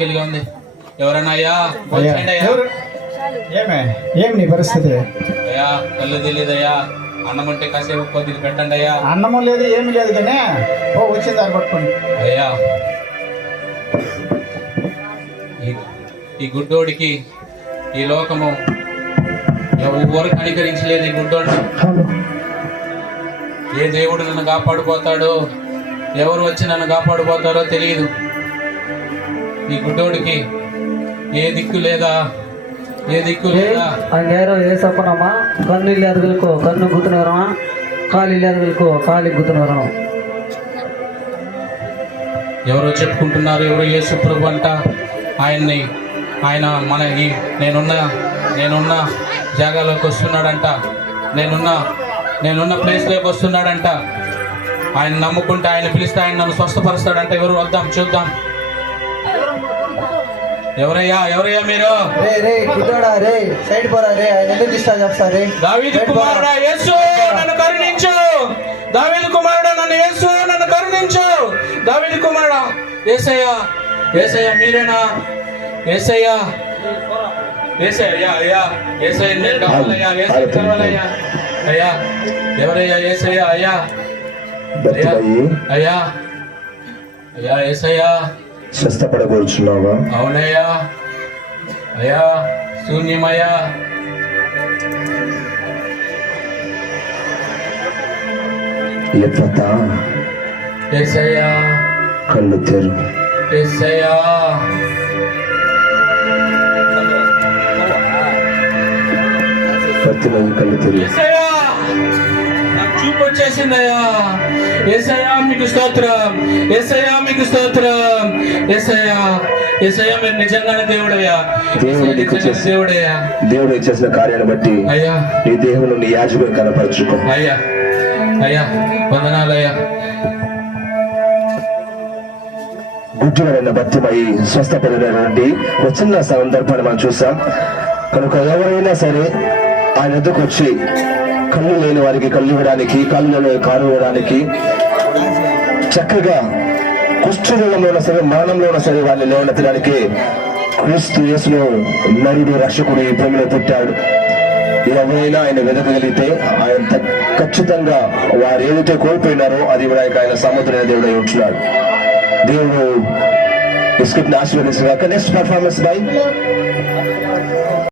ఆకలిగా ఉంది. ఎవరన్నా అయ్యా వచ్చేయండి అయ్యా. ఏమి నీ పరిస్థితి? అయ్యా కళ్ళు తెలియదయ్యా, అన్నం ఉంటే కాసేపు కొద్దిగా పెట్టండి అయ్యా. అన్నము లేదు ఏమి లేదు కానీ ఓ వచ్చింది దాన్ని పట్టుకోండి. అయ్యా ఈ గుడ్డోడికి ఈ లోకము ఎవరు కనికరించలేదు. ఈ గుడ్డోడిని ఏ దేవుడు నన్ను కాపాడుపోతాడో, ఎవరు వచ్చి నన్ను కాపాడుపోతారో తెలియదు. ఈ గుడ్డోడికి ఏ దిక్కు లేదా, ఏ దిక్కు లేదా. అంగేరో ఏ సప్పనమ్మా కన్ను ఇల్లేదుగులకు కన్ను గుర్తునవరమా, కాలు ఇల్లేదుగులకు కాలి గుర్తునవరం. ఎవరో చెప్పుకుంటున్నారు, ఎవరో యేసు ప్రభు అంట ఆయన మన ఈ నేనున్న జాగాలోకి వస్తున్నాడంట, నేనున్న ప్లేస్లోకి వస్తున్నాడంట. ఆయన నమ్ముకుంటే, ఆయన పిలిస్తే ఆయన నన్ను స్వస్థపరుస్తాడంట. ఎవరు వద్దాం చూద్దాం. ఎవరయ్యా మీరు? దావీదు కుమారుడా యేసు నన్ను కరుణించు, దావీదు కుమారుడా నన్ను యేసు నన్ను కరుణించు. దావీదు కుమారుడా యేసయ్యా, యేసయ్యా మీరేనా? యేసయ్యా యేసయ్యా అయ్యా, యేసయ్య నేను కావాలయ్యా, యేసయ్య కలవాలయ్యా. అయ్యా ఎవరయ్యా? యేసయ్యా అయ్యా, అయ్యా అయ్యా అయ్యా యేసయ్యా. స్వస్థపడకూర్చున్నావా? అవునయ్యా. అయ్యా శూన్యమయ్యా. ఎఫ్రతా యేసయ్యా కళ్ళు తెరు. యేసయ్యా ప్రతిలోకి కళ్ళు తెరు. యేసయ్యా నాకు చూపు వచ్చేసిందయ్యా. యేసయ్యా మీకు స్తోత్రం, యేసయ్యా మీకు స్తోత్రం. యేసయ్యా యేసయ్యా మీరు నిజంగానే దేవుడయ్యా, దేవుడయ్యా. దేవుడు చేసిన కార్యాన్ని బట్టి అయ్యా నీ దేవుడు నీ యాజకుడు కనపరచుకో. అయ్యా అయ్యా వందనాలయ్యా. గుడ్డివాడైన భర్తమై స్వస్థపడినటువంటి వచ్చిన సందర్భాన్ని మనం చూసాం. కనుక ఎవరైనా సరే ఆయన ఎదుకు వచ్చి కళ్ళు లేని వారికి కళ్ళు ఇవ్వడానికి, కళ్ళలో కారు ఇవ్వడానికి, చక్కగా కుష్ఠరోగంలో ఉన్న సరే, మరణంలో ఉన్న సరే వాళ్ళని లేవనెత్తడానికి క్రీస్తు యేసులో నరుడు రక్షకుడు ఈ భూమిలో పుట్టాడు. ఎవరైనా ఆయన వెదకగలిగితే ఆయన ఖచ్చితంగా వారు ఏదైతే కోల్పోయినారో అది కూడా ఆయన సముద్రైన దేవుడై ఉంటున్నాడు. దేవుడు ఈ స్క్రిప్ట్ ఆశీర్వదించగాక. Next performance by